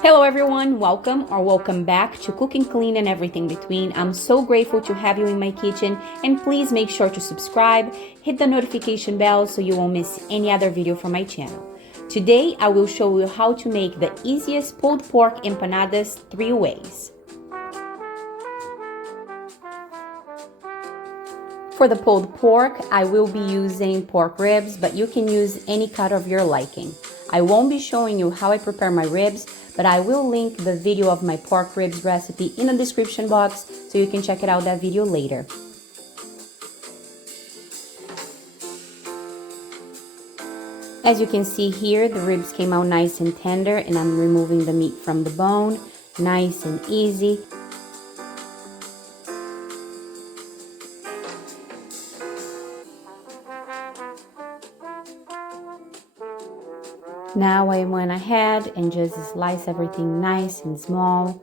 Hello everyone, welcome back to Cooking Clean and Everything Between. I'm so grateful to have you in my kitchen, and please make sure to subscribe, hit the notification bell so you won't miss any other video from my channel. Today I will show you how to make the easiest pulled pork empanadas 3 ways. For the pulled pork, I will be using pork ribs, but you can use any cut of your liking. I won't be showing you how I prepare my ribs, but I will link the video of my pork ribs recipe in the description box so you can check it out that video later. As you can see here, the ribs came out nice and tender, and I'm removing the meat from the bone, nice and easy. Now I went ahead and just slice everything nice and small.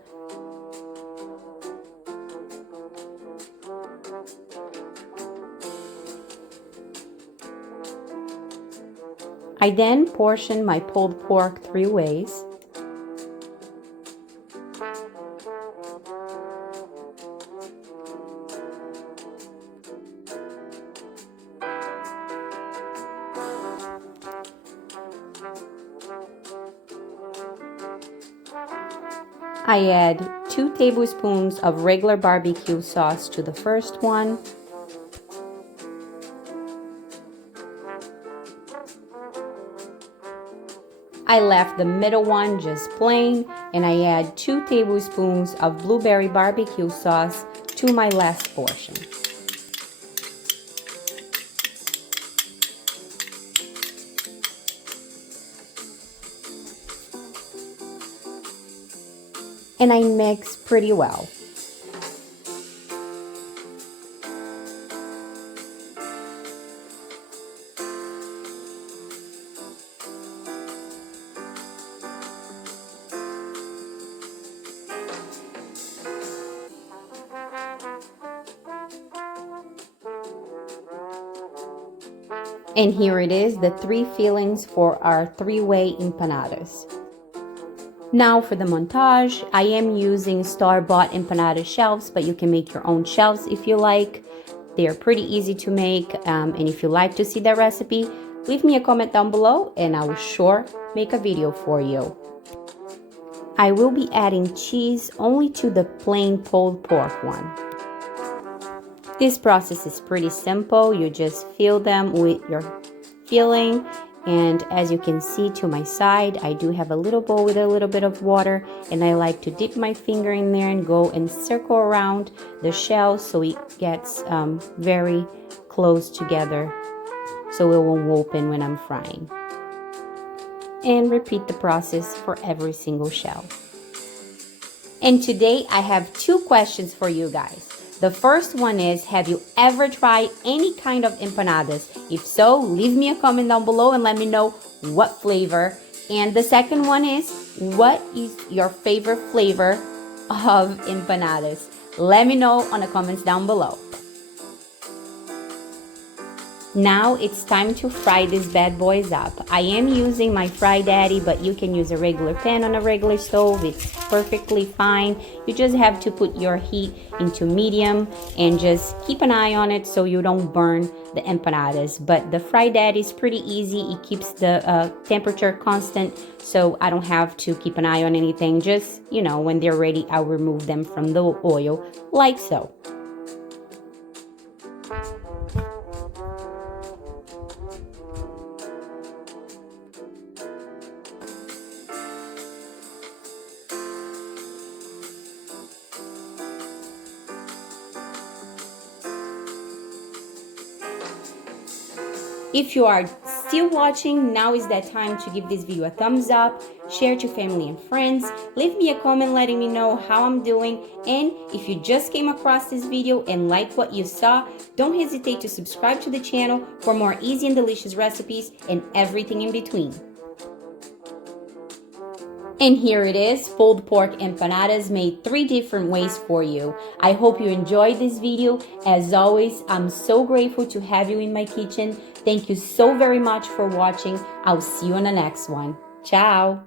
I then portioned my pulled pork 3 ways. I add 2 tablespoons of regular BBQ sauce to the first one. I left the middle one just plain, and I add 2 tablespoons of blueberry barbecue sauce to my last portion. And I mix pretty well. And here it is, the 3 fillings for our 3-way empanadas. Now for the montage, I am using store-bought empanada shells, but you can make your own shells if you like. They are pretty easy to make, and if you like to see that recipe, leave me a comment down below and I will sure make a video for you. I will be adding cheese only to the plain pulled pork one. This process is pretty simple. You just fill them with your filling. And as you can see to my side, I do have a little bowl with a little bit of water, and I like to dip my finger in there and go and circle around the shell so it gets very close together so it won't open when I'm frying. And repeat the process for every single shell. And today I have 2 questions for you guys. The first one is, have you ever tried any kind of empanadas? If so, leave me a comment down below and let me know what flavor. And the second one is, what is your favorite flavor of empanadas? Let me know on the comments down below. Now it's time to fry these bad boys up. I am using my Fry Daddy, but you can use a regular pan on a regular stove. It's perfectly fine. You just have to put your heat into medium and just keep an eye on it so you don't burn the empanadas. But the Fry Daddy is pretty easy. It keeps the temperature constant, so I don't have to keep an eye on anything. Just, when they're ready, I'll remove them from the oil like so. If you are still watching, now is that time to give this video a thumbs up, share to family and friends, leave me a comment letting me know how I'm doing, and if you just came across this video and like what you saw, don't hesitate to subscribe to the channel for more easy and delicious recipes and everything in between. And here it is, pulled pork empanadas made 3 different ways for you. I hope you enjoyed this video. As always, I'm so grateful to have you in my kitchen. Thank you so very much for watching. I'll see you on the next one. Ciao!